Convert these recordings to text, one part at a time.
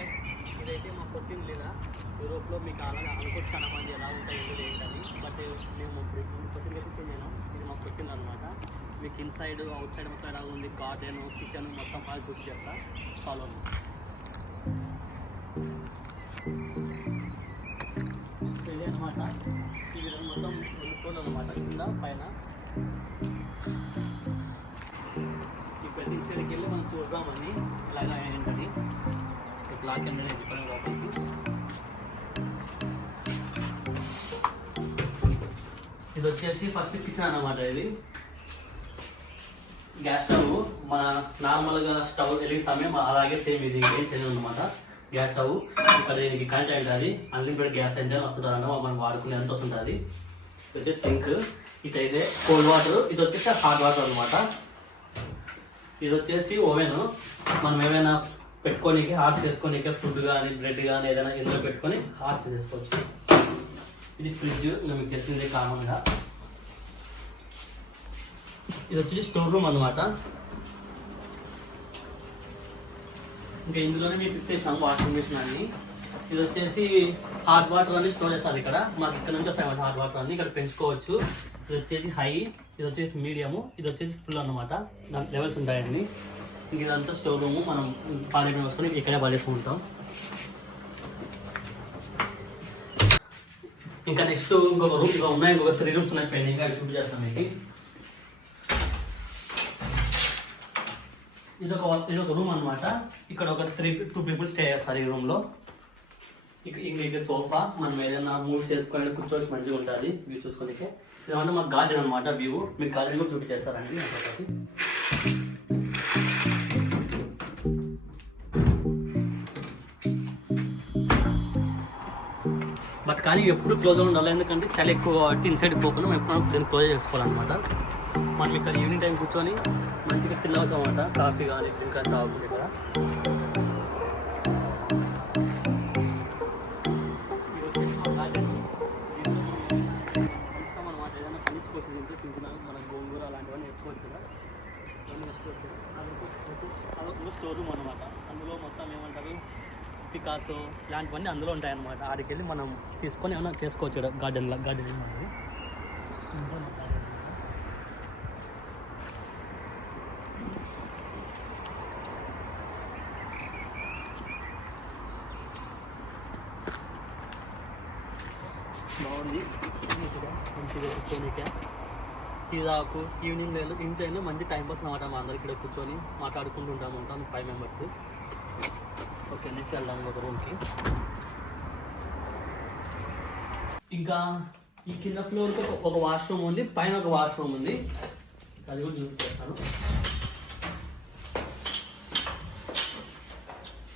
Guys, ఇదైతే మా కొట్టింది లేదా యూరోప్లో మీకు అలాగా అనుకోవచ్చు చాలా మంది ఎలా ఉంటాయి ఇల్లు ఏంటని. బట్ మేము కొట్టింది అయితే చేంజ్ అయినాం. ఇది మా కొట్టింది అనమాట. మీకు ఇన్సైడ్ అవుట్ సైడ్ మొత్తం ఎలా ఉంది, గార్డెన్ కిచెన్ మొత్తం బాగా చూపించేస్తా. ఫాలో ఇది అనమాట. ఇది మొత్తం వెళ్ళిపోతుంది అనమాట కింద పైన. ఇప్పుడు ఇన్సైడ్కి వెళ్ళి మనం చూద్దామని ఇలాగా ఏంటని బ్లాక్ అండ్ వైట్ చెప్పాను లోపలికి. ఇది వచ్చేసి ఫస్ట్ కిచెన్ అన్నమాట. ఇది గ్యాస్ స్టవ్, మన నార్మల్గా స్టవ్ వెలిగిస్తామే అలాగే సేమ్ ఇది ఏం చేంజ్ అనమాట. గ్యాస్ స్టవ్ ఇక్కడ దీనికి కరెంట్ ఉంటుంది, అన్లిమిటెడ్ గ్యాస్ అయితే వస్తుంది అన్న మనం వాడుకునే ఎంత వస్తుంటుంది. ఇది వచ్చేసి సింక్, ఇటైతే కోల్డ్ వాటర్, ఇది వచ్చేసి హాట్ వాటర్ అనమాట. ఇది వచ్చేసి ఓవెన్, మనం ఏమైనా పెట్టుకోనికి హాట్ చేసుకోనికి ఫుడ్ కానీ బ్రెడ్ కానీ ఏదైనా ఇందులో పెట్టుకొని హాట్ చేసేసుకోవచ్చు. ఇది ఫ్రిడ్జ్, మీకు తెలిసిందే కామన్గా. ఇది వచ్చేసి స్టోర్ రూమ్ అనమాట. ఇంకా ఇందులోనే మీకు ఇచ్చేసాము వాషింగ్ మిషన్ అన్ని. ఇది వచ్చేసి హాట్ వాటర్ అన్ని స్టోర్ చేస్తారు ఇక్కడ. మాకు ఇక్కడ నుంచి వస్తాయి హాట్ వాటర్ అన్ని, ఇక్కడ పెంచుకోవచ్చు. ఇది వచ్చేసి హై, ఇది వచ్చేసి మీడియము, ఇది వచ్చేసి ఫుల్ అనమాట. దానికి లెవెల్స్ ఉంటాయండి. ఇంక ఇదంతా స్టోర్ రూము, మనం పాడేసిన వస్తువుని ఇక్కడే పడేసుకుంటాం. ఇంకా నెక్స్ట్ ఇంకొక రూమ్ ఇంకా ఉన్నాయి, ఇంకొక 3 రూమ్స్ ఉన్నాయి పెండింగ్, అవి చూపించేస్తాం మీకు. ఇది ఒక రూమ్ అనమాట. ఇక్కడ ఒక 2 పీపుల్ స్టే చేస్తారు ఈ రూమ్లో. ఇంకా సోఫా, మనం ఏదైనా మూవ్స్ చేసుకొని కూర్చోవచ్చు, మంచిగా ఉంటుంది వ్యూ చూసుకోనికే. ఇదంటే మాకు గార్డెన్ అనమాట వ్యూ, మీకు గార్డెన్ కూడా చూపించేస్తారండి. బట్ కానీ ఎప్పుడు క్లోజ్గా ఉండాలి, ఎందుకంటే చాలా ఎక్కువ కాబట్టి ఇన్సైడ్ పోకుండా మేము ఎప్పుడు దీన్ని క్లోజ్ చేసుకోవాలన్నమాట. మనం ఇక్కడ ఈవినింగ్ టైం కూర్చొని మంచిగా తినవచ్చు అనమాట. కాఫీ కానీ ఇంకా తాగుతుంది ఇక్కడ. అనమాట ఏదైనా పండించుకోవచ్చు, తింటే చిన్న మన గోంగూర అలాంటివన్నీ వేసుకోవచ్చు కదా. అదొక స్టోర్ రూమ్ అనమాట. అందులో మొత్తం ఏమంటారు పికాసో ఇలాంటివన్నీ అందులో ఉంటాయన్నమాట. ఆడికి వెళ్ళి మనం తీసుకొని ఏమైనా చేసుకోవచ్చు గార్డెన్ అనేది. బాగుంది, మంచిగా కూర్చోనికే. టీ తాకు ఈవినింగ్ లేదు ఇంట్లో మంచి టైం పాస్ అనమాట. మా అందరు ఇక్కడ కూర్చొని మాట్లాడుకుంటూ ఉంటాము, 5 మెంబర్స్. ఓకే, నెక్స్ట్ వెళ్దాం ఒక రూమ్కి. ఇంకా ఈ కింద ఫ్లోర్కి ఒక వాష్రూమ్ ఉంది, పైన ఒక వాష్రూమ్ ఉంది, అది కూడా చూపిస్తాను.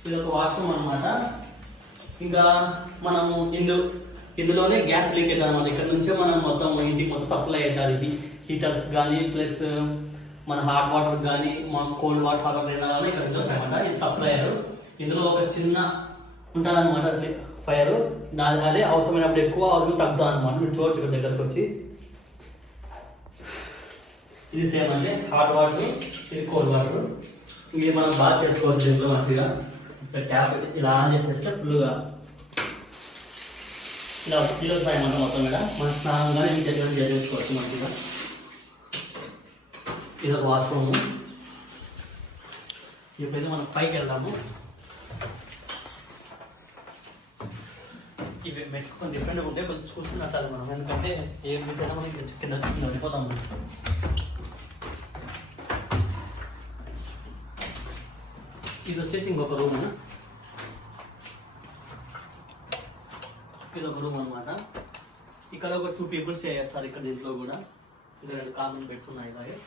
ఇది ఒక వాష్రూమ్ అనమాట. ఇంకా మనము ఇందులోనే గ్యాస్ లీక్ అవుతుంది అనమాట. ఇక్కడ నుంచే మనం మొత్తం ఇంటికి మొత్తం సప్లై అవుతుంది. హీటర్స్ కానీ ప్లస్ మన హాట్ వాటర్ కానీ మన కోల్డ్ వాటర్ కానీ ఇక్కడ నుంచి వస్తాయన్నమాట. ఇది సప్లయర్. ఇందులో ఒక చిన్న ఉంటుందన్నమాట ఫైర్, అదే అవసరమైనప్పుడు ఎక్కువ అవసరం తగ్గుతుంది అనమాట. మీరు చూడవచ్చు ఇక్కడ దగ్గరకు వచ్చి. ఇది సేమ్ అంటే హాట్ వాటర్, ఇది కోల్డ్ వాటర్. ఇది మనం బాగా చేసుకోవచ్చు దీంట్లో మంచిగా. ఇక్కడ ట్యాప్ ఇలా ఆన్ చేసేస్తే ఫుల్గా ఇలా వస్తాయి అన్నమాట. మొత్తం మీద మన స్నానం కానీ ఇంకెక్కడ చేసుకోవచ్చు మంచిగా. ఇది ఒక వాష్రూము. ఇప్పుడైతే మనం పైకి వెళ్దాము. ఇవి మెట్స్ కొంచెం డిఫరెంట్గా ఉంటే కొంచెం చూసుకుని చాలు మనం, ఎందుకంటే ఏం చేసినా మనకి కింద వెళ్ళిపోతాము. ఇది వచ్చేసి ఇంకొక రూమ్, ఇది ఒక రూమ్ అనమాట. ఇక్కడ ఒక 2 పీపుల్ స్టే చేస్తారు ఇక్కడ. దీంట్లో కూడా ఇక్కడ 2 కామన్ బెడ్స్ ఉన్నాయి.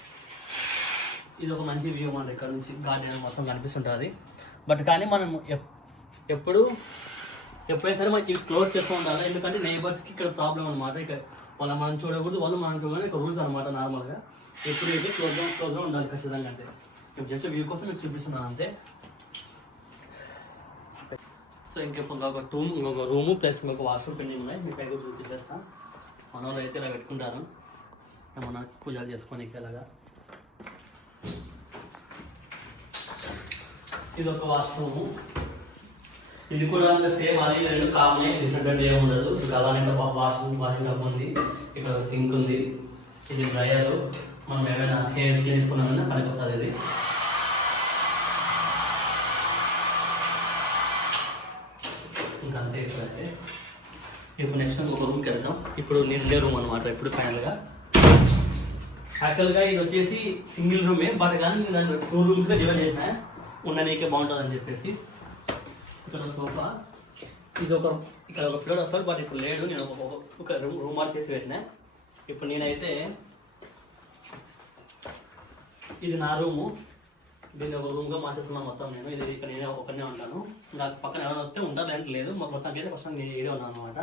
ఇది ఒక మంచి వ్యూ అన్నమాట. ఇక్కడ నుంచి గార్డెన్ మొత్తం కనిపిస్తుంటుంది. బట్ కానీ మనం ఎప్పుడైనా సరే మనకి ఇవి క్లోజ్ చేస్తూ ఉండాలి, ఎందుకంటే నైబర్స్కి ఇక్కడ ప్రాబ్లం అనమాట. ఇక్కడ మనం చూడకూడదు, వాళ్ళు మనం చూడాలి. ఇక్కడ రూల్స్ అనమాట. నార్మల్గా ఎప్పుడైతే క్లోజ్గా ఉండాలి ఖచ్చితంగా. అంటే ఇప్పుడు జస్ట్ వ్యూ కోసం మీకు చూపిస్తున్నాను అంతే. సో ఇంకొక రూము ప్లస్ ఇంకొక వాష్రూమ్ పెండింగ్ ఉన్నాయి, మీకు పైగా చూపిస్తాను. మన వాళ్ళు అయితే ఇలా పెట్టుకుంటారు ఏమన్నా పూజలు చేసుకొని ఇలాగా. ఇది ఒక వాష్రూము. ఇది కూడా సేమ్ అది రెండు కామనే, డిఫరెంట్ ఏమి ఉండదు. ఇంకా అలానే వాషింగ్ టబ్ ఉంది, ఇక్కడ సింక్ ఉంది, ఇది డ్రైయర్, మనం ఏమైనా హెయిర్ క్లీన్ తీసుకున్నామన్నా పనికి వస్తుంది ఇది. ఇంకా అంతే ఇప్పుడైతే. ఇప్పుడు నెక్స్ట్ ఒక రూమ్కి వెళ్తాం. ఇప్పుడు నేను ఉండే రూమ్ అనమాట. ఇప్పుడు ఫైనల్గా యాక్చువల్గా ఇది వచ్చేసి సింగిల్ రూమే, బట్ కానీ దాన్ని 2 రూమ్స్గా డివైడ్ చేసిన ఉండనీకే బాగుంటుంది అని చెప్పేసి. ఇక్కడ సోఫా, ఇది ఇక్కడ ఒక పిల్లడు వస్తాడు, బట్ ఇప్పుడు లేడు. నేను ఒక రూమ్ మార్చేసి పెట్టిన. ఇప్పుడు నేనైతే ఇది నా రూము, దీన్ని ఒక రూమ్గా మార్చేస్తున్నాను మొత్తం. నేను ఇది ఇక్కడ నేనే ఒకనే ఉంటాను. నాకు పక్కన ఎవరైనా వస్తే ఉంటారు అంటే లేదు, మొత్తానికి అయితే ఫస్ట్ నేను ఇదే ఉన్నాను అనమాట.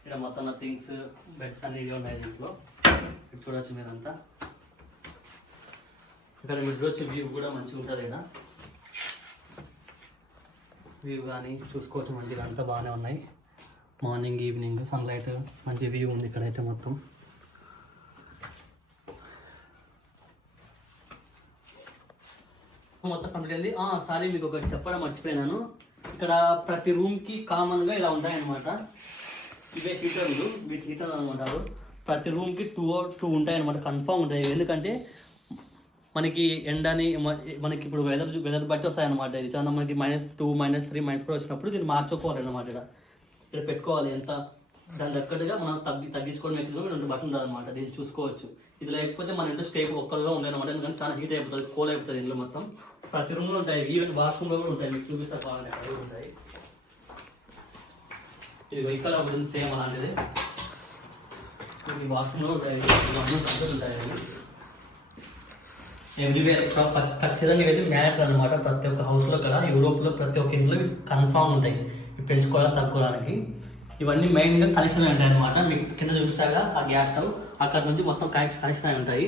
ఇక్కడ మొత్తం నా థింగ్స్, బెడ్స్ అన్ని ఇవి ఉన్నాయి దీంట్లో. ఇప్పుడు చూడవచ్చు మీరంతా. ఇక్కడ మీరు చూడవచ్చు, వ్యూ కూడా మంచిగా ఉంటుంది. ఇక్కడ వ్యూ కానీ చూసుకోవచ్చు మంచిగా, అంతా బాగానే ఉన్నాయి. మార్నింగ్ ఈవినింగ్ సన్లైట్ మంచి వ్యూ ఉంది ఇక్కడైతే మొత్తం. మొత్తం కంప్లీట్ అయింది. సారీ, మీకు ఒకటి చెప్పడం మర్చిపోయినాను. ఇక్కడ ప్రతి రూమ్కి కామన్గా ఇలా ఉంటాయన్నమాట. ఇవే హీటర్లు, వీటి హీటర్లు అనుకుంటారు. ప్రతి రూమ్కి 2 ఉంటాయి అనమాట, కన్ఫామ్ ఉంటాయి. ఎందుకంటే మనకి ఎండని మనకి ఇప్పుడు వెదర్ బట్టి వస్తాయన్నమాట. ఇది చాలా మనకి -2, -3, -4 వచ్చినప్పుడు దీన్ని మార్చుకోవాలన్నమాట. ఇక్కడ పెట్టుకోవాలి ఎంత దాని దగ్గరగా మనం తగ్గించుకోవడం ఎక్కువ 2 బట్టలు ఉంటుంది అనమాట. దీన్ని చూసుకోవచ్చు. ఇది లేకపోతే మన ఇంట్లో స్టేప్ ఒక్కరుగా ఉంటాయి అనమాట. ఎందుకంటే చాలా హీట్ అయిపోతుంది, కోల్ అయిపోతుంది ఇంట్లో మొత్తం. ప్రతి రూమ్లో ఉంటాయి, ఈవెన్ వాష్రూమ్లో కూడా ఉంటాయి. మీకు చూపిస్తా కావాలంటే అక్కడ కూడా ఉంటాయి. ఇది ఇక్కడ ఒకటి సేమ్ అలాంటిది. వాష్రూమ్లో ఉంటాయి, ఉంటాయి. ఎవ్రీవేర్ ఖచ్చితంగా ఇవైతే మ్యాటర్ అనమాట. ప్రతి ఒక్క హౌస్లో కదా, యూరోప్లో ప్రతి ఒక్క ఇంట్లో కన్ఫామ్ ఉంటాయి ఇవి పెంచుకోవడం తగ్గుకోవడానికి. ఇవన్నీ మెయిన్గా కనెక్షన్ అయి ఉంటాయి అనమాట. మీకు కింద చూసాక ఆ గ్యాస్ స్టవ్ అక్కడ నుంచి మొత్తం కనెక్షన్ అయి ఉంటాయి.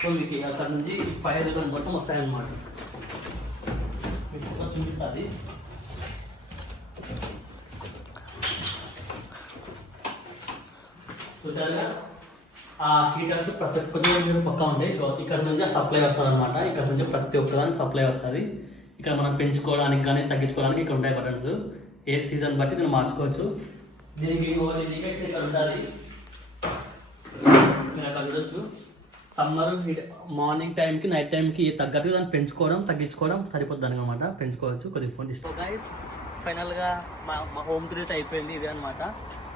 సో మీకు అక్కడ నుంచి ఫైర్ మొత్తం వస్తాయన్నమాట. మీకు చూపిస్తుంది. చూసారుగా ఆ హీటర్స్ ప్రతి ఒక్క పక్కా ఉంటాయి. ఇక్కడ నుంచి సప్లై వస్తుంది అనమాట. ఇక్కడ నుంచి ప్రతి ఒక్కదానికి సప్లై వస్తుంది. ఇక్కడ మనం పెంచుకోవడానికి కానీ తగ్గించుకోవడానికి ఇక్కడ ఉంటాయి బటన్స్. ఏ సీజన్ బట్టి దీన్ని మార్చుకోవచ్చు. దీనికి ఇండికేషన్ ఇక్కడ ఉంటుంది, మీరు అక్కడ చూడొచ్చు. సమ్మర్ మార్నింగ్ టైంకి నైట్ టైంకి తగ్గట్టుగా దాన్ని పెంచుకోవడం తగ్గించుకోవడం సరిపోద్ది అనమాట. పెంచుకోవచ్చు కొద్దిగా ఫోన్ ఇష్టం. గైస్ ఫైనల్గా మా హోమ్ టూర్ అయితే అయిపోయింది. ఇదే అనమాట.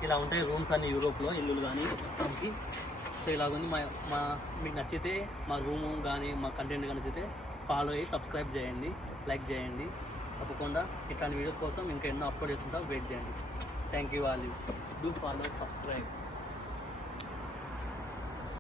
ఇలా ఉంటాయి రూమ్స్ అన్ని యూరోప్లో, ఇల్లులు కానీ మొత్తానికి. సో ఇలాగుంది. మీకు నచ్చితే మా రూము కానీ మా కంటెంట్ కానీ నచ్చితే ఫాలో అయ్యి సబ్స్క్రైబ్ చేయండి, లైక్ చేయండి. తప్పకుండా ఇట్లాంటి వీడియోస్ కోసం ఇంకా ఎన్నో అప్లోడ్ చేస్తుంటాం, వెయిట్ చేయండి. Thank you all. Do follow, subscribe.